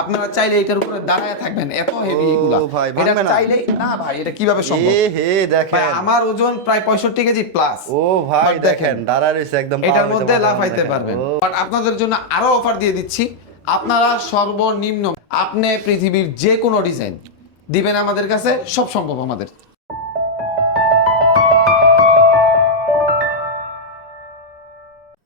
আপনারা চাইলে এটার উপরে দাঁড়ায় থাকবেন এত হেভি এগুলো এটা চাইলে না। ভাই এটা কীভাবে সম্ভব? এ হে দেখেন। আমার ওজন প্রায় পঁয়ষট্টি কেজি প্লাস ও ভাই দেখেন দাঁড়া রয়েছে একদম এটার মধ্যে লাফাইতে পারবেন। বাট আপনাদের জন্য আরও অফার দিয়ে দিচ্ছি। আপনারা সর্বনিম্ন আপনি পৃথিবীর যে কোনো ডিজাইন দিবেন আমাদের কাছে সব সম্ভব আমাদের।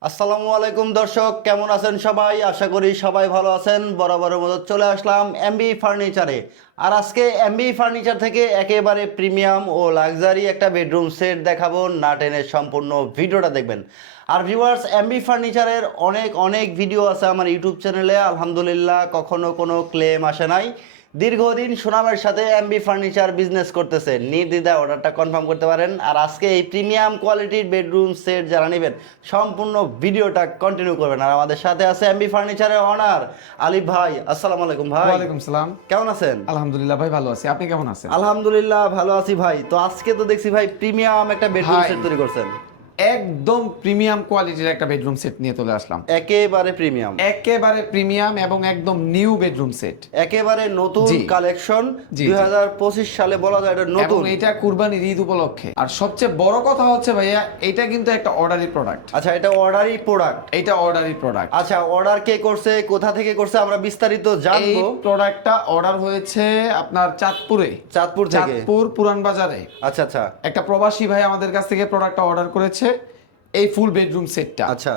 আসসালামু আলাইকুম দর্শক, কেমন আছেন সবাই? আশা করি সবাই ভালো আছেন। বরাবরের মতো চলে আসলাম এমবি ফার্নিচারে। আর আজকে এমবি ফার্নিচার থেকে একেবারে প্রিমিয়াম ও লাক্সারি একটা বেডরুম সেট দেখাবো। না টেনের সম্পূর্ণ ভিডিওটা দেখবেন। আর ভিউয়ার্স, এমবি ফার্নিচারের অনেক অনেক ভিডিও আছে আমার ইউটিউব চ্যানেলে। আলহামদুলিল্লাহ, কখনো কোনো ক্লেম আসে নাই। দীর্ঘদিন সুনামের সাথে এমবি ফার্নিচার বিজনেস করতেছে। নির্দ্বিধা অর্ডারটা কনফার্ম করতে পারেন। আর আজকে এই প্রিমিয়াম কোয়ালিটির বেডরুম সেট যারা নেবেন সম্পূর্ণ ভিডিওটা কন্টিনিউ করবেন। আর আমাদের সাথে আছে এমবি ফার্নিচারের অনার আলিফ ভাই। আসসালামু আলাইকুম ভাই। ওয়ালাইকুম সালাম। কেমন আছেন? আলহামদুলিল্লাহ ভাই ভালো আছি। আপনি কেমন আছেন? আলহামদুলিল্লাহ ভালো আছি ভাই। তো আজকে তো দেখছি ভাই প্রিমিয়াম একটা বেডরুম সেট তৈরি করছেন। একদম প্রিমিয়াম কোয়ালিটির একটা বেডরুম সেট নিয়ে চলে আসলাম। একেবারে প্রিমিয়াম। একেবারে প্রিমিয়াম এবং একদম নিউ বেডরুম সেট। একেবারে নতুন। কালেকশন দুই সালে বলা যায় এটা এবং নতুন। এটা কুরবানির ঈদ উপলক্ষে। আর সবচেয়ে বড় কথা হচ্ছে ভাইয়া এটা কিন্তু একটা অর্ডারি প্রোডাক্ট আচ্ছা এটা অর্ডারি প্রোডাক্ট এটা অর্ডারি প্রোডাক্ট আচ্ছা অর্ডার কে করছে কোথা থেকে করছে আমরা বিস্তারিত এই জানব প্রোডাক্টটা অর্ডার হয়েছে আপনার চাঁদপুরে। চাঁদপুর থেকে? চাঁদপুর পুরান বাজারে। আচ্ছা আচ্ছা। একটা প্রবাসী ভাই আমাদের কাছ থেকে প্রোডাক্টটা অর্ডার করেছে। এই ফুল বেডরুম সেটটা আচ্ছা।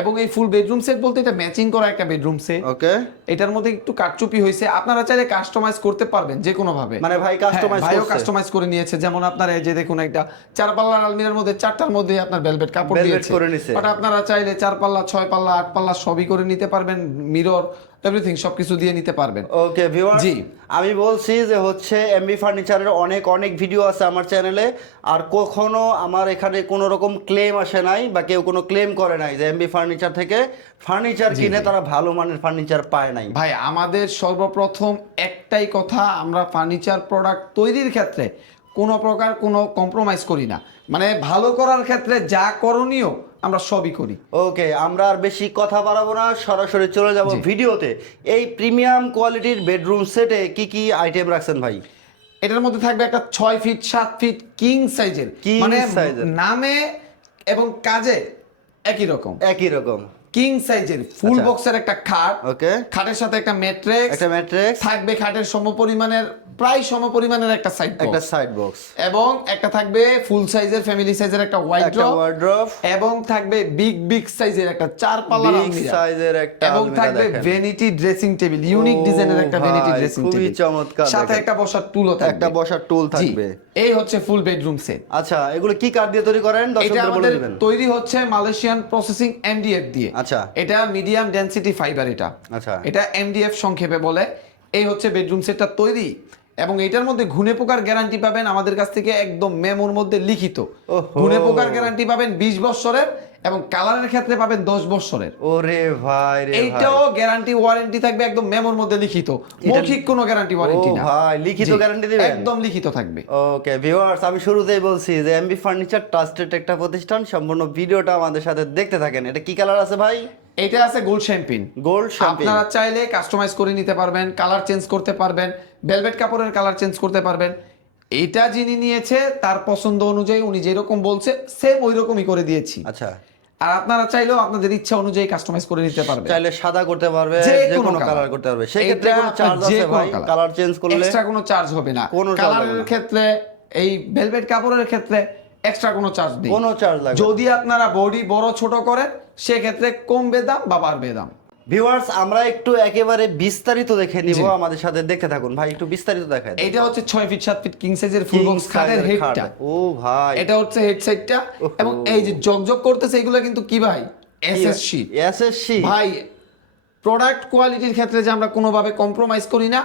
এবং এই ফুল বেডরুম সেট বলতে এটা ম্যাচিং করা একটা বেডরুম সেট ওকে। এটার মধ্যে একটু কারচুপি হয়েছে। আপনারা চাইলে কাস্টমাইজ করতে পারবেন যে কোনো ভাবে। মানে ভাই কাস্টমাইজ হ্যাঁ, ভাইও কাস্টমাইজ করে নিয়েছে। যেমন আপনারা এই যে দেখুন একটা চার পাল্লার আলমিরার মধ্যে চারটার মধ্যে আপনার ভেলভেট কাপড় দিয়েছে। বাট আপনারা চাইলে চার পাল্লা ছয় পাল্লা আট পাল্লা সবই করে নিতে পারবেন। মিরর এভরিথিং সবকিছু দিয়ে নিতে পারবেন। ওকে ভিউয়ার জি। আমি বলছি যে হচ্ছে এমবি ফার্নিচারের অনেক অনেক ভিডিও আছে আমার চ্যানেলে আর কখনো আমার এখানে কোনো রকম ক্লেম আসে নাই বা কেউ কোনো ক্লেম করে নাই যে এমবি ফার্নিচার থেকে। ফার্নিচার কিনে তারা ভালো মানের ফার্নিচার পায় নাই। ভাই আমাদের সর্বপ্রথম একটাই কথা আমরা ফার্নিচার প্রোডাক্ট তৈরির ক্ষেত্রে কোনো প্রকার কোনো কম্প্রোমাইজ করি না। মানে ভালো করার ক্ষেত্রে যা করণীয় আমরা সবই করি। ওকে আমরা আর বেশি কথা বাড়াবো না সরাসরি চলে যাব ভিডিওতে। এই প্রিমিয়াম কোয়ালিটির বেডরুম সেটে কি কি আইটেম রাখছেন ভাই? এটার মধ্যে থাকবে একটা ছয় ফিট সাত ফিট কিং সাইজের মানে নামে এবং কাজে একই রকম। একই রকম। কিং সাইজের ফুল আচ্ছা। বক্সের একটা খাট ওকে। খাটের সাথে একটা ম্যাট্রেক্স একটা ম্যাট্রিক্স থাকবে খাটের সমপরিমাণের প্রায় সমপরিমাণের একটা সাইড একটা সাইড বক্স এবং একটা থাকবে ফুল সাইজের ফ্যামিলি সাইজের একটা ওয়ার্ড্রপ এবং থাকবে বিগ বিগ সাইজের একটা চার পাল্লার বিগ আলমিরা। সাইজের একটা এবং থাকবে ভ্যানিটি ড্রেসিং টেবিল ইউনিক ডিজাইনের একটা ভ্যানিটি ড্রেসিং খুবই চমৎকার সাথে একটা বসার টুলও থাকবে। একটা বসার টুল থাকবে। এই হচ্ছে ফুল বেডরুম সেট আচ্ছা এগুলো কি কাঠ দিয়ে তৈরি করেন? দর্শকদের বলে দিবেন। তৈরি হচ্ছে মালয়েশিয়ান প্রসেসিং এমডিএফ দিয়ে। আচ্ছা। এটা মিডিয়াম ডেনসিটি ফাইবার এটা আচ্ছা। এটা এমডিএফ সংক্ষেপে বলে এই হচ্ছে বেডরুম সেটটা তৈরি এবং এটার মধ্যে ঘুনে পোকার গ্যারান্টি পাবেন আমাদের কাছ থেকে একদম মেমোর মধ্যে লিখিত। ঘুনে পোকার গ্যারান্টি পাবেন বিশ বছরের এবং কালারের ক্ষেত্রে পাবেন দশ বছরের ওরে ভাই রে এইটাও গ্যারান্টি ওয়ারেন্টি থাকবে একদম মেমোর মধ্যে লিখিত। মৌখিক কোনো গ্যারান্টি ওয়ারেন্টি না। ভাই, লিখিত গ্যারান্টি দিবেন? একদম লিখিত থাকবে। ওকে ভিউয়ার্স আমি শুরুতেই বলছি যে এমবি ফার্নিচার ট্রাস্টেড একটা প্রতিষ্ঠান সম্পূর্ণ ভিডিওটা আমাদের সাথে দেখতে থাকেন। এটা কি কালার আছে ভাই? এটা আছে গোল্ড শ্যাম্পিন গোল্ড শ্যাম্পিং আপনারা চাইলে কাস্টমাইজ করে নিতে পারবেন কালার চেঞ্জ করতে পারবেন ভেলভেট কাপড়ের কালার চেঞ্জ করতে পারবেন। এটা যিনি নিয়েছে তার পছন্দ অনুযায়ী উনি যেরকম বলছে সেম ওই রকমই করে দিয়েছি। আচ্ছা। আর আপনারা চাইলেও আপনাদের ইচ্ছা অনুযায়ী কাস্টমাইজ করে নিতে পারবেন। চাইলে সাদা করতে পারবে যে কোনো কালার করতে পারবে। সেই ক্ষেত্রে কোনো চার্জ আছে ভাই কালার চেঞ্জ করলে এক্সট্রা কোনো চার্জ হবে না। কালারের ক্ষেত্রে এই ভেলভেট কাপড়ের ক্ষেত্রে এক্সট্রা কোনো চার্জ নেই। কোনো চার্জ লাগবে যদি আপনারা বডি বড় ছোট করেন সেক্ষেত্রে কমবে দাম বা বাড়বে দাম। ভিউয়ার্স আমরা একটু একেবারে বিস্তারিত দেখে নিব আমাদের সাথে। দেখতে থাকুন ভাই একটু বিস্তারিত দেখায় এটা হচ্ছে ছয় ফিট সাত ফিট কিং সাইজের ফুল বক্স খাটের। হেডটা ও ভাই। এটা হচ্ছে হেড সাইডটা এবং এই যে জগজগ করতেছে এগুলো কিন্তু কি ভাই? এসএসসি এসএসসি ভাই প্রোডাক্ট কোয়ালিটির ক্ষেত্রে যে আমরা কোনোভাবে কম্প্রোমাইজ করি না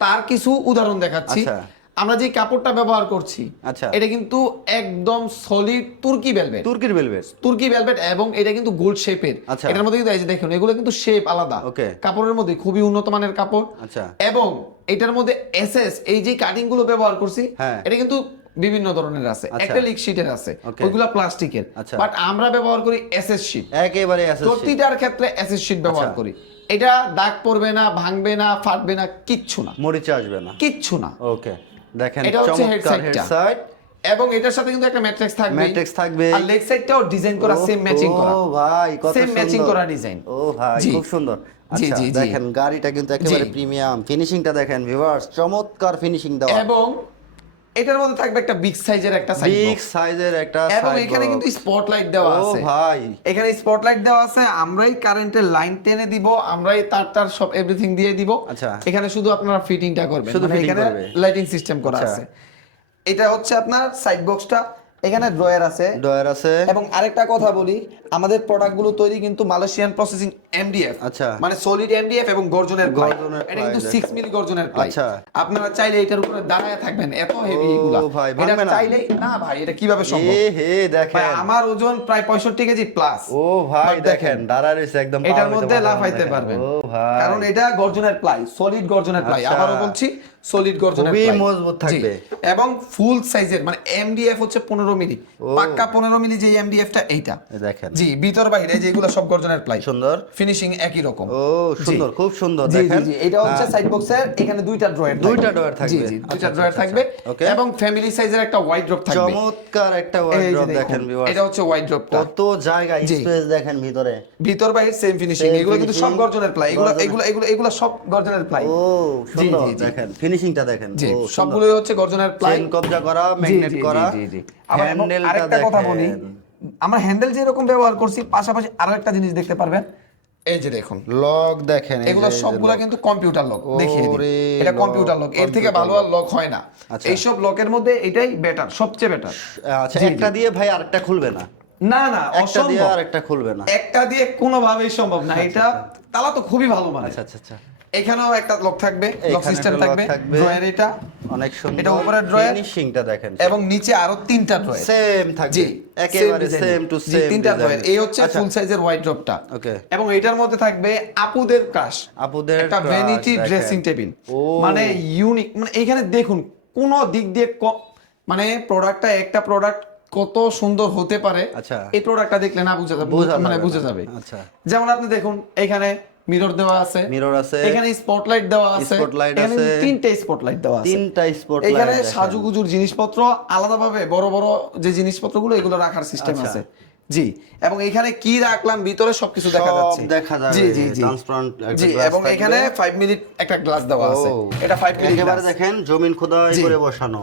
তার কিছু উদাহরণ দেখাচ্ছি। আচ্ছা। আমরা যে কাপড়টা ব্যবহার করছি আচ্ছা। এটা কিন্তু একদম সলিড তুর্কি ভেলভেট তুর্কির ভেলভেট তুর্কি ভেলভেট এবং এটা কিন্তু গোল্ড শেপের আচ্ছা। এটার মধ্যে কিন্তু এই যে দেখুন এগুলো কিন্তু শেপ আলাদা Okay. কাপড়ের মধ্যে খুবই উন্নত মানের কাপড় আচ্ছা। এবং এটার মধ্যে এসএস এই যে কাটিংগুলো ব্যবহার করছি হ্যাঁ। এটা কিন্তু বিভিন্ন ধরনের আছে আচ্ছা। একটা লিক শিটের আছে. ওইগুলা প্লাস্টিকের আচ্ছা। বাট আমরা ব্যবহার করি এসএস শিট একেবারে এসএসসি প্রতিটার ক্ষেত্রে এসএস শিট ব্যবহার আচ্ছা। করি এটা দাগ পড়বে না ভাঙবে না ফাটবে না কিচ্ছু না মরিচে আসবে না কিচ্ছু না ওকে দেখেন চমৎকার side টা। হেড সাইড এবং এটার সাথে কিন্তু একটা ম্যাট্রিক্স থাকবে। ম্যাট্রিক্স থাকবে। আর লেগ সাইডটাও ডিজাইন করা সেম ম্যাচিং করা। ও ভাই কত সুন্দর সেম ম্যাচিং করা ডিজাইন ও ভাই খুব সুন্দর। জি, আচ্ছা জি, জি। দেখেন গাড়িটা কিন্তু একেবারে। প্রিমিয়াম ফিনিশিংটা দেখেন ভিউয়ার্স চমৎকার ফিনিশিং দেওয়া। এবং এটার মধ্যে থাকবে একটা বিগ সাইজের একটা সাইড বিগ সাইজের একটা এবং এখানে। কিন্তু স্পটলাইট দেওয়া আছে ও ভাই এখানে স্পটলাইট দেওয়া আছে আমরাই কারেন্টের লাইন টেনে দিব আমরাই তার তার সব এভরিথিং দিয়ে দিব আচ্ছা। এখানে শুধু আপনারা ফিটিংটা করবেন শুধু মানে এখানে করবে। লাইটিং সিস্টেম করা আচ্ছা। আছে এটা হচ্ছে আপনার সাইড বক্সটা এখানে ড্রয়ার আছে। ডয়ার আছে। এবং আরেকটা কথা বলি আমাদের প্রোডাক্টগুলো তৈরি কিন্তু মালয়েশিয়ান প্রসেসিং এমডিএফ আচ্ছা। মানে সলিড এমডিএফ এবং গর্জনের গর্জনের এটা কিন্তু 6 মিলি গর্জনের আচ্ছা। আপনারা চাইলে এটার উপরে দাঁড়ায় থাকবেন এত হেভি ও এগুলা। ভাই, এটা না? চাইলে না ভাই এটা কীভাবে সম্ভব? এ হে ভাই, দেখেন আমার ওজন প্রায় 65 কেজি প্লাস ও ভাই দেখেন দাঁড়া রয়েছে একদম এটার মধ্যে লাফাইতে। পারবেন। ও ভাই। কারণ এটা গর্জনের প্লাই সলিড গর্জনের প্লাই আচ্ছা। আবারও বলছি সলিড গর্জনের খুবই মজবুত থাকবে। এবং ফুল সাইজের মানে এমডিএফ হচ্ছে 15 মিলি। পাক্কা 15 মিলি যে এমডিএফটা এইটা। দেখেন। জি ভিতর বাইরে যেগুলো সব গর্জনের প্লাই সুন্দর। ফিনিশিং একই রকম। ও সুন্দর খুব সুন্দর দেখেন। জি এটা হচ্ছে সাইড বক্সের এখানে দুইটা ড্রয়ার দুইটা drawer থাকবে। জি জি আচ্ছা, দুইটা আচ্ছা, ড্রয়ার আচ্ছা, থাকবে। আচ্ছা। এবং ফ্যামিলি সাইজের একটা ওয়াইড ড্রপ থাকবে। চমৎকার একটা যে ওয়ার্ড্রপ দেখুন, ভিউয়ার্স এটা হচ্ছে ওয়াইড ড্রপটা কত জায়গা স্পেস দেখেন ভিতরে। ভিতর বাইরে সেম ফিনিশিং এগুলো কিন্তু সব গর্জনের প্লাই এগুলো এগুলো এগুলো এগুলো সব গর্জনের প্লাই ও সুন্দর। দেখেন। ফিনিশিংটা দেখেন। জি ও সবগুলো হচ্ছে গর্জনের প্লাই চেন কবজা করা ম্যাগনেট করা জি, জি। আবার আরেকটা কথা বলি আমরা হ্যান্ডেল যেরকম ব্যবহার করছি পাশাপাশি আরও একটা জিনিস দেখতে পারবেন। এই যে দেখুন লক দেখেন এগুলো যে- এই যে সবগুলা কিন্তু কম্পিউটার লক দেখিয়ে দিই। এটা কম্পিউটার লক এর থেকে ভালো আর লক হয় না। আচ্ছা। এইসব লকের মধ্যে এটাই বেটার সবচেয়ে বেটার আচ্ছা একটা দিয়ে ভাই আরেকটা খুলবে না। না না একটা দিয়ে আরেকটা খুলবে না। একটা দিয়ে কোনোভাবেই সম্ভব না। এটা তালা তো খুবই ভালো মানে আচ্ছা আচ্ছা আচ্ছা। এখানেও একটা লক থাকবে লক সিস্টেম থাকবে। ড্রয়ার এটা। অনেক সুন্দর এটা উপরের drawer। ফিনিশিংটা দেখেন এবং নিচে আরও তিনটা ড্রয়ার সেম থাকবে। জি একেবারে সেম টু সেম তিনটা ড্রয়ার এই হচ্ছে ফুল সাইজের হোয়াইট ড্রপটা Okay. এবং এটার মধ্যে থাকবে আপুদের ক্রাশ আপুদের একটা ভ্যানিটি ড্রেসিং টেবিল মানে ইউনিক মানে এখানে দেখুন কোন দিক দিয়ে মানে প্রোডাক্টটা একটা প্রোডাক্ট কত সুন্দর হতে পারে আচ্ছা। এই প্রোডাক্টটা দেখলে না বুঝা যাবে মানে বুঝে যাবে। আচ্ছা। যেমন আপনি দেখুন এখানে মিরর দেওয়া আছে। মিরর আছে। এখানে স্পটলাইট দেওয়া আছে। এখানে আছে। তিনটে স্পটলাইট দেওয়া আছে। তিনটা স্পটলাইট এখানে সাজুগুজুর জিনিসপত্র আলাদাভাবে বড় বড় যে জিনিসপত্রগুলো এগুলো রাখার সিস্টেম আচ্ছা। আছে। জি। এবং এখানে কি রাখলাম ভিতরে সবকিছু দেখা যাচ্ছে। দেখা যাবে, জি জি জি। জি এবং এখানে 5 মিনিট একটা গ্লাস দেওয়া আছে। এটা 5 মিনিট একেবারে দেখেন জমিন খোদাই। করে বসানো।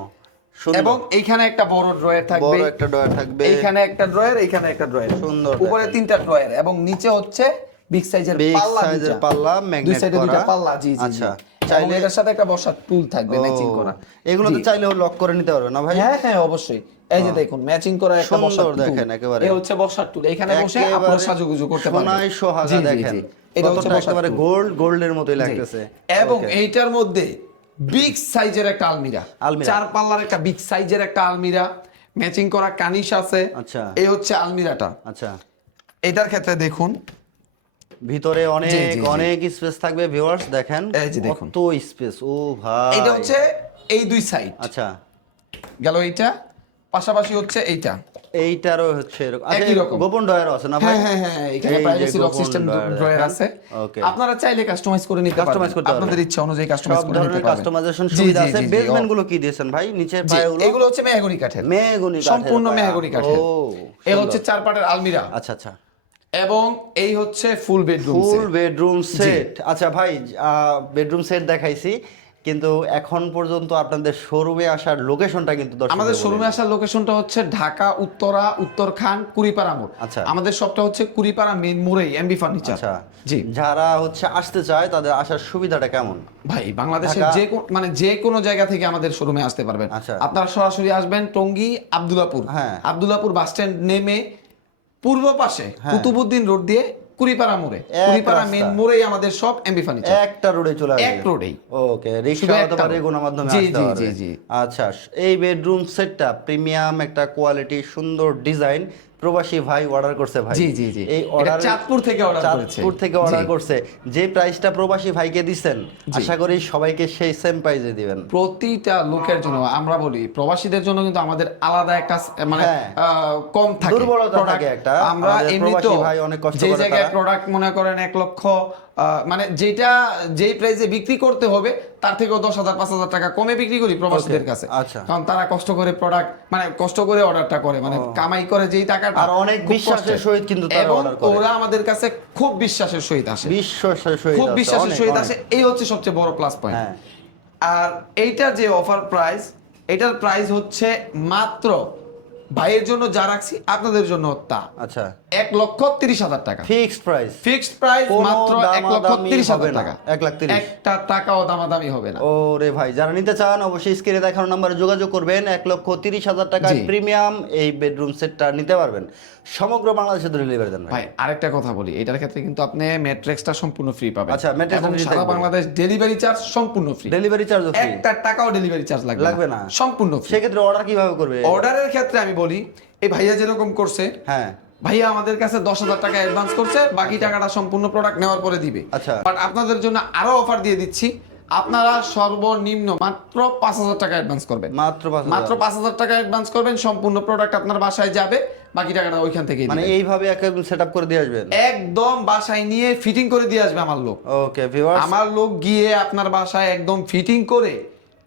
এবং এইখানে একটা বড় ড্রয়ার থাকবে। বড় একটা ডয়ার থাকবে। এইখানে একটা ড্রয়ার এইখানে একটা ড্রয়ার সুন্দর উপরে তিনটা ড্রয়ার এবং নিচে হচ্ছে বিগ সাইজের পাল্লা এর দুইটা। পাল্লা, দুই সাইডে দুইটা পাল্লা জি জি আচ্ছা, চাইলে এটার সাথে একটা বসার টুল থাকবে ম্যাচিং করা। এগুলো তো। চাইলেও লক করে নিতে পারবে না ভাই? হ্যাঁ হ্যাঁ অবশ্যই। এই যে দেখুন ম্যাচিং করা একটা বসার টুল দেখেন একেবারে। এই হচ্ছে বসার টুল এখানে বসে আপনারা সাজুগুজু করতে পারবেন। সোহাগা দেখেন। এটা হচ্ছে একেবারে গোল্ড গোল্ডের মতোই লাগতেছে। এবং এইটার মধ্যে বিগ সাইজের একটা আলমিরা। আলমিরা। চার পাল্লার একটা বিগ সাইজের একটা আলমিরা। ম্যাচিং করা কানিশ আছে। আচ্ছা। এই হচ্ছে আলমিরাটা। আচ্ছা। এটার ক্ষেত্রে দেখুন ভিতরে অনেক। অনেক স্পেস থাকবে ভিউয়ার্স দেখেন। কত স্পেস ও ভাই। এটা হচ্ছে এই দুই সাইড আচ্ছা। গেল এইটা পাশাপাশি হচ্ছে এইটা। এইটারও হচ্ছে এরকম। আচ্ছা, গোপন ডয়ারও আছে না ভাই? হ্যাঁ হ্যাঁ হ্যাঁ এখানে প্রাইভেসি লক সিস্টেম ড্রয়ার আছে। Okay. আপনারা চাইলে কাস্টমাইজ করে নিতে পারবেন। Customize করতে পারবেন। আপনাদের ইচ্ছা অনুযায়ী কাস্টমাইজ করে নিতে পারবেন। কাস্টমাইজেশন সুবিধা আছে। বেসমেন্টগুলো কি দিয়েছেন ভাই? নিচে পায়াগুলো? এগুলো হচ্ছে মেহগনি কাঠের। মেহগনি কাঠের সম্পূর্ণ। মেহগনি কাঠের। ও এ হচ্ছে চার পাটের আলমিরা। আচ্ছা আচ্ছা। এবং এই হচ্ছে full bedroom full bedroom set আচ্ছা ভাই বেডরুম সেট দেখাইছি কিন্তু এখন পর্যন্ত আপনাদের শোরুমে আসার লোকেশনটা কিন্তু আমাদের শোরুমে আসার লোকেশনটা হচ্ছে ঢাকা উত্তরা উত্তরখান কুড়িপাড়া মোড়। আচ্ছা। আমাদের শপটা হচ্ছে কুড়িপাড়া মেন মোড়ে এমবি ফার্নিচার আচ্ছা। জি। যারা হচ্ছে আসতে চায় তাদের আসার সুবিধাটা কেমন? ভাই বাংলাদেশের যে কোন- মানে যে কোনো জায়গা থেকে আমাদের শোরুমে আসতে পারবেন। আচ্ছা। আপনারা সরাসরি আসবেন টঙ্গী আব্দুল্লাপুর হ্যাঁ। আব্দুল্লাপুর বাস স্ট্যান্ড নেমে পূর্ব পাশে হ্যাঁ। কুতুবুদ্দিন রোড দিয়ে কুড়িপাড়া মোড়ে কুড়িপাড়া মেন মোড়েই আমাদের সব এমবি ফার্নিচার একটা রোডে চলে আসবে এক রোডেই। ওকে রিক্সা পারে road। গণমাধ্যমে জি, জি, জি, জি। আচ্ছা এই বেডরুম সেটটা প্রিমিয়াম একটা কোয়ালিটি সুন্দর ডিজাইন প্রবাসী ভাই অর্ডার করছে ভাই জি, জি, জি। এই অর্ডার চাঁদপুর থেকে অর্ডার করেছে। চাঁদপুর থেকে অর্ডার করছে যে প্রাইসটা প্রবাসী ভাইকে দিবেন আশা করি সবাইকে সেই সেম প্রাইসে দিবেন প্রতিটা লোকের জন্য আমরা বলি প্রবাসীদের জন্য কিন্তু আমাদের আলাদা একটা মানে হ্যাঁ। কম থাকে দুর্বলতা থাকে একটা। আমরা এমনি তো প্রবাসী ভাই অনেক কষ্ট করে যে জায়গায় প্রোডাক্ট মনে করেন এক লক্ষ মানে যেটা যেই প্রাইসে বিক্রি করতে হবে তার থেকেও দশ হাজার পাঁচ হাজার টাকা কমে বিক্রি করি প্রবাসীদের কাছে। আচ্ছা। কারণ তারা কষ্ট করে প্রোডাক্ট মানে কষ্ট করে অর্ডারটা করে মানে কামাই করে যেই টাকাটা আর অনেক বিশ্বাসের সহিত কিন্তু এবং ওরা আমাদের কাছে খুব বিশ্বাসের সহিত আসে। বিশ্বাসের সহিত খুব বিশ্বাসের সহিত আসে। এই হচ্ছে সবচেয়ে বড় প্লাস পয়েন্ট হ্যাঁ। আর এইটার যে অফার প্রাইস এটার প্রাইস হচ্ছে মাত্র ভাইয়ের জন্য যা রাখছি আপনাদের জন্য তা। আচ্ছা। এক লক্ষ তিরিশ হাজার টাকা। Fixed price. ফিক্সড প্রাইস মাত্র এক লক্ষ তিরিশ হাজার টাকা। এক লাখ তিরিশ। একটা টাকাও দামাদামি হবে না। ওরে ভাই যারা নিতে চান অবশ্যই স্ক্রিনে দেখানো নাম্বারে যোগাযোগ করবেন। এক লক্ষ তিরিশ হাজার টাকার জি। প্রিমিয়াম এই বেডরুম সেটটা নিতে পারবেন। সমগ্র বাংলাদেশে ডেলিভারি দেন ভাই। আরেকটা কথা বলি। এটার ক্ষেত্রে কিন্তু আপনি ম্যাট্রিক্সটা সম্পূর্ণ ফ্রি পাবেন। আচ্ছা, এবং সারা বাংলাদেশ ডেলিভারি চার্জ সম্পূর্ণ ফ্রি ডেলিভারি চার্জ ফ্রি একটা টাকাও ডেলিভারি চার্জ লাগবে লাগবে না। সম্পূর্ণ ফ্রি সেক্ষেত্রে অর্ডার কীভাবে করবে? অর্ডারের ক্ষেত্রে আমি বলি এই ভাইয়া যেরকম করছে হ্যাঁ। ভাইয়া আমাদের কাছে দশ হাজার টাকা অ্যাডভান্স করছে বাকি টাকাটা সম্পূর্ণ প্রোডাক্ট নেওয়ার পরে দিবে। আচ্ছা। বাট আপনাদের জন্য আরও অফার দিয়ে দিচ্ছি আপনারা সর্বনিম্ন মাত্র পাঁচ হাজার টাকা অ্যাডভান্স করবেন। মাত্র মাত্র পাঁচ হাজার টাকা অ্যাডভান্স করবেন সম্পূর্ণ প্রোডাক্ট আপনার বাসায় যাবে বাকি টাকাটা ওইখান থেকে মানে এইভাবে একদম সেট করে দিয়ে আসবেন? একদম বাসায় নিয়ে ফিটিং করে দিয়ে আসবে আমার লোক। ওকে ভিউয়ার্স আমার লোক গিয়ে আপনার বাসায় একদম ফিটিং করে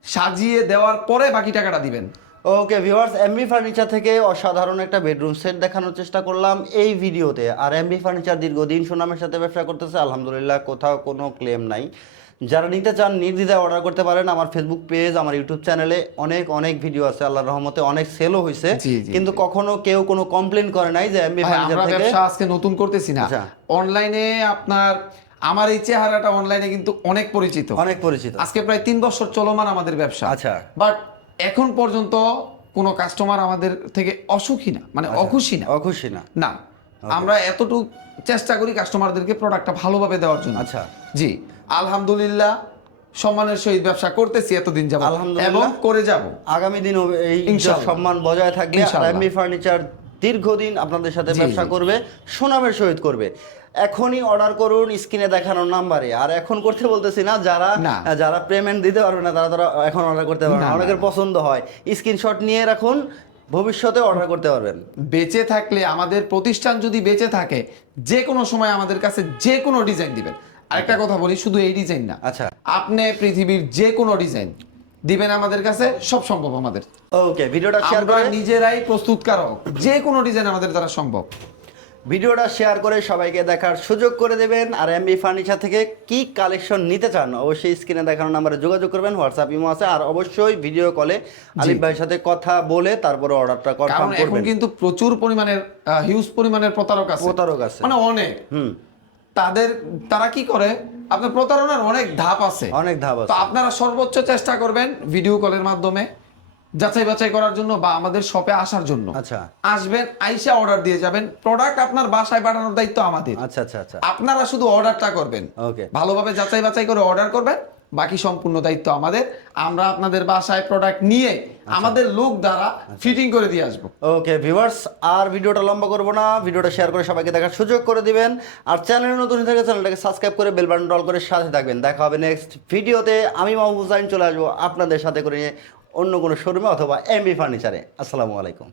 সাজিয়ে দেওয়ার পরে বাকি টাকাটা দিবেন। ওকে ভিউয়ার্স এমবি ফার্নিচার থেকে অসাধারণ একটা বেডরুম সেট দেখানোর চেষ্টা করলাম এই ভিডিওতে। আর এমবি ফার্নিচার দীর্ঘদিন সুনামের সাথে ব্যবসা করতেছে আলহামদুলিল্লাহ কোথাও কোনো ক্লেম নাই। যারা নিতে চান নির্দ্বিধায় অর্ডার করতে পারেন আমার ফেসবুক পেজ আমার ইউটিউব চ্যানেলে অনেক অনেক ভিডিও আছে আল্লাহর রহমতে অনেক সেলও হয়েছে কিন্তু কখনো কেউ কোনো কমপ্লেন করে নাই যে এমবি ফার্নিচার থেকে। ব্যবসা আজকে নতুন করতেছি না। আচ্ছা। অনলাইনে আপনার আমার এই চেহারাটা অনলাইনে কিন্তু অনেক পরিচিত। অনেক পরিচিত। আজকে প্রায় তিন বছর চলমান আমাদের ব্যবসা। আচ্ছা। বাট এখন পর্যন্ত কোনো কাস্টমার আমাদের থেকে অসুখী না মানে আচ্ছা। অখুশি না। অখুশি না। না। আমরা এতটুকু চেষ্টা করি কাস্টমারদেরকে প্রোডাক্টটা ভালোভাবে দেওয়ার জন্য। আচ্ছা। জি আলহামদুলিল্লাহ সম্মানের সহিত ব্যবসা করতেছি এতদিন যাব এবং করে যাব। আগামী দিন এই ইনশাআল্লাহ। সম্মান বজায় থাকলে ইনশাআল্লাহ। এমবি ফার্নিচার দীর্ঘদিন আপনাদের সাথে ব্যবসা করবে সুনামের সহিত করবে। এখনই অর্ডার করুন স্ক্রিনে দেখানোর নাম্বারে আর এখন করতে বলতেছি না যারা। যারা পেমেন্ট দিতে পারবে না তারা তারা এখন অর্ডার করতে পারবে না, অনেকের পছন্দ হয়। স্ক্রিনশট নিয়ে রাখুন ভবিষ্যতে অর্ডার করতে পারবেন। বেঁচে থাকলে আমাদের প্রতিষ্ঠান যদি বেঁচে থাকে যে কোনো সময় আমাদের কাছে যে কোনো ডিজাইন দিবেন। আরেকটা কথা বলি শুধু এই ডিজাইন না। আচ্ছা। আপনি পৃথিবীর যে কোনো ডিজাইন দিবেন আমাদের কাছে সব সম্ভব আমাদের। ওকে ভিডিওটা শেয়ার করে নিজেরাই প্রস্তুতকারক। যে কোনো ডিজাইন আমাদের দ্বারা সম্ভব। ভিডিওটা শেয়ার করে সবাইকে দেখার সুযোগ করে দেবেন। আর এমবি ফার্নিচার থেকে কি কালেকশন নিতে চান অবশ্যই স্ক্রিনে দেখানো নাম্বারে যোগাযোগ করবেন হোয়াটসঅ্যাপ ইমো আছে। আর অবশ্যই ভিডিও কলে আলিফ ভাইয়ের সাথে কথা বলে তারপরে অর্ডারটা কনফার্ম এখন করবেন। কিন্তু প্রচুর পরিমাণের হিউজ পরিমাণের প্রতারক আছে। প্রতারক আছে। মানে অনেক। হুম। তাদের তারা কি করে? আপনার প্রতারণার অনেক ধাপ আছে। অনেক ধাপ তো আছে আপনারা সর্বোচ্চ চেষ্টা করবেন ভিডিও কলের মাধ্যমে। যাচাই বাছাই করার জন্য বা আমাদের শপে আসার জন্য। আচ্ছা। আসবেন আইসা অর্ডার দিয়ে যাবেন। প্রোডাক্ট আপনার বাসায় পাঠানোর দায়িত্ব আমাদের। আচ্ছা আচ্ছা আচ্ছা। আপনারা শুধু অর্ডারটা করবেন। ওকে ভালোভাবে যাচাই বাছাই করে অর্ডার করবেন বাকি সম্পূর্ণ দায়িত্ব আমাদের। আমরা আপনাদের বাসায় প্রোডাক্ট নিয়ে আচ্ছা। আমাদের লোক দ্বারা ফিটিং করে দিয়ে আসব। ওকে ভিউয়ার্স আর ভিডিওটা লম্বা করব না। ভিডিওটা শেয়ার করে সবাইকে দেখার সুযোগ করে দিবেন। আর চ্যানেল নতুন হয়ে থাকে চ্যানেলটাকে সাবস্ক্রাইব করে বেল বাটন ডল করে সাথে থাকবেন। দেখা হবে নেক্সট ভিডিওতে আমি মাহবুব হুসাইন চলে আসব আপনাদের সাথে করে নিয়ে। অন্য কোনো শোরুমে অথবা এমবি ফার্নিচারে। আসসালামু আলাইকুম।